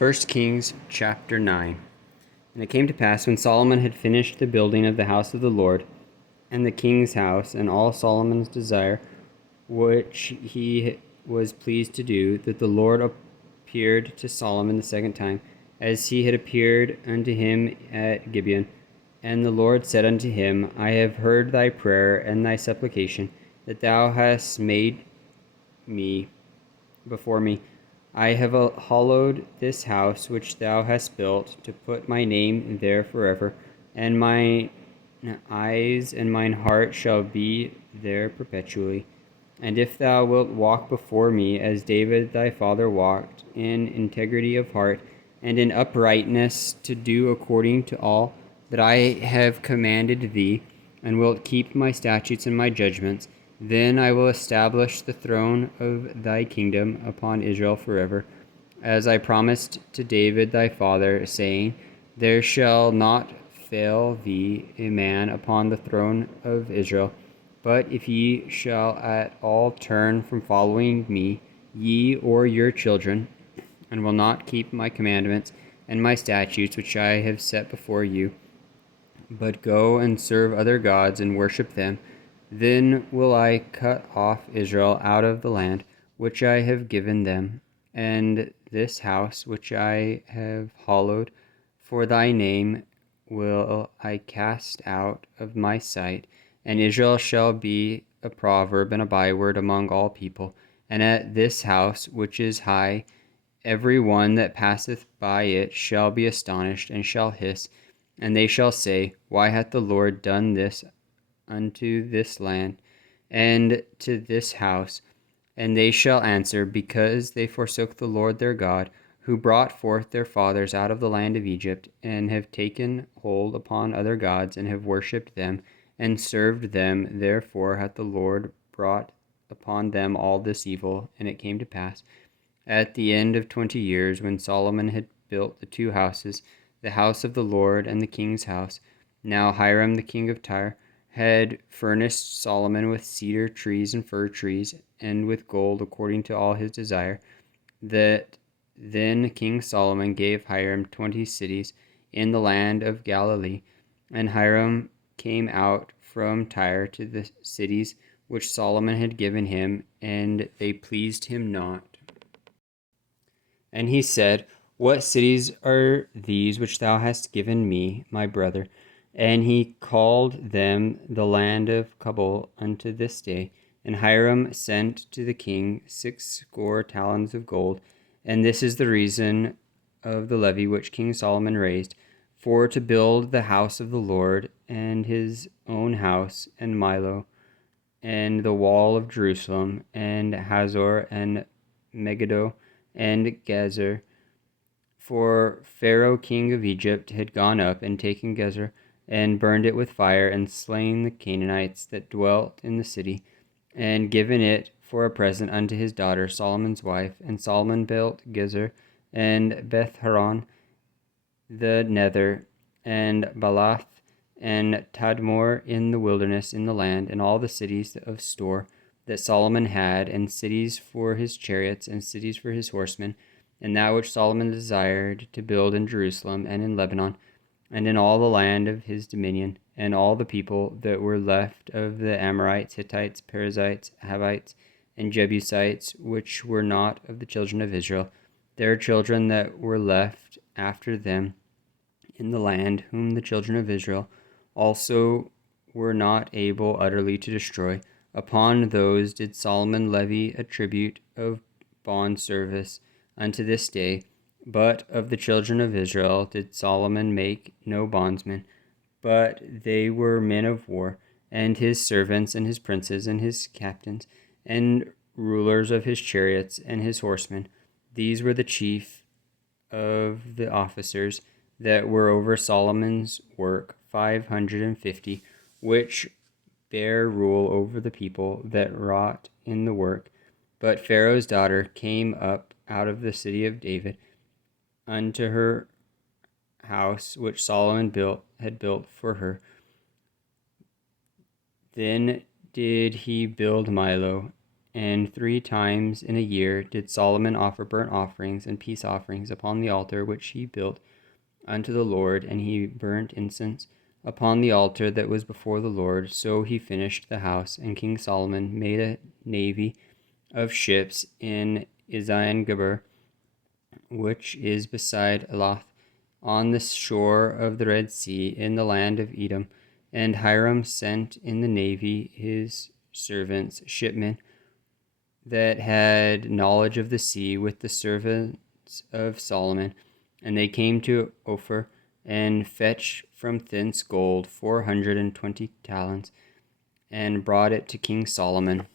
1 Kings chapter 9. And it came to pass, when Solomon had finished the building of the house of the Lord, and the king's house, and all Solomon's desire, which he was pleased to do, that the Lord appeared to Solomon the second time, as he had appeared unto him at Gibeon. And the Lord said unto him, I have heard thy prayer and thy supplication, that thou hast made me before me. I have hallowed this house which thou hast built, to put my name there forever, and mine eyes and mine heart shall be there perpetually. And if thou wilt walk before me as David thy father walked, in integrity of heart, and in uprightness, to do according to all that I have commanded thee, and wilt keep my statutes and my judgments, then I will establish the throne of thy kingdom upon Israel forever, as I promised to David thy father, saying, There shall not fail thee a man upon the throne of Israel. But if ye shall at all turn from following me, ye or your children, and will not keep my commandments and my statutes which I have set before you, but go and serve other gods and worship them, then will I cut off Israel out of the land which I have given them, and this house which I have hallowed for thy name will I cast out of my sight, and Israel shall be a proverb and a byword among all people. And at this house which is high, every one that passeth by it shall be astonished, and shall hiss, and they shall say, Why hath the Lord done this unto this land, and to this house? And they shall answer, Because they forsook the Lord their God, who brought forth their fathers out of the land of Egypt, and have taken hold upon other gods, and have worshipped them, and served them. Therefore hath the Lord brought upon them all this evil. And it came to pass, at the end of 20 years, when Solomon had built the two houses, the house of the Lord and the king's house. Now Hiram the king of Tyre had furnished Solomon with cedar trees and fir trees, and with gold according to all his desire. That then King Solomon gave Hiram 20 cities in the land of Galilee. And Hiram came out from Tyre to the cities which Solomon had given him, and they pleased him not. And he said, What cities are these which thou hast given me, my brother? And he called them the land of Cabul unto this day. And Hiram sent to the king 60 talents of gold. And this is the reason of the levy which King Solomon raised, for to build the house of the Lord, and his own house, and Milo, and the wall of Jerusalem, and Hazor, and Megiddo, and Gezer. For Pharaoh king of Egypt had gone up and taken Gezer, and burned it with fire, and slain the Canaanites that dwelt in the city, and given it for a present unto his daughter Solomon's wife. And Solomon built Gezer, and Beth-horon, the nether, and Baalath, and Tadmor in the wilderness in the land, and all the cities of store that Solomon had, and cities for his chariots, and cities for his horsemen, and that which Solomon desired to build in Jerusalem, and in Lebanon, and in all the land of his dominion, and all the people that were left of the Amorites, Hittites, Perizzites, Hivites, and Jebusites, which were not of the children of Israel, their children that were left after them in the land, whom the children of Israel also were not able utterly to destroy. Upon those did Solomon levy a tribute of bond service unto this day. But of the children of Israel did Solomon make no bondsmen, but they were men of war, and his servants, and his princes, and his captains, and rulers of his chariots, and his horsemen. These were the chief of the officers that were over Solomon's work, 550, which bare rule over the people that wrought in the work. But Pharaoh's daughter came up out of the city of David unto her house which Solomon had built for her. Then did he build Milo, And 3 times in a year did Solomon offer burnt offerings and peace offerings upon the altar which he built unto the Lord, and he burnt incense upon the altar that was before the Lord. So he finished the house. And King Solomon made a navy of ships in Ezion-Geber, which is beside Elath, on the shore of the Red Sea, in the land of Edom. And Hiram sent in the navy his servants, shipmen, that had knowledge of the sea, with the servants of Solomon. And they came to Ophir, and fetched from thence gold 420 talents, and brought it to King Solomon.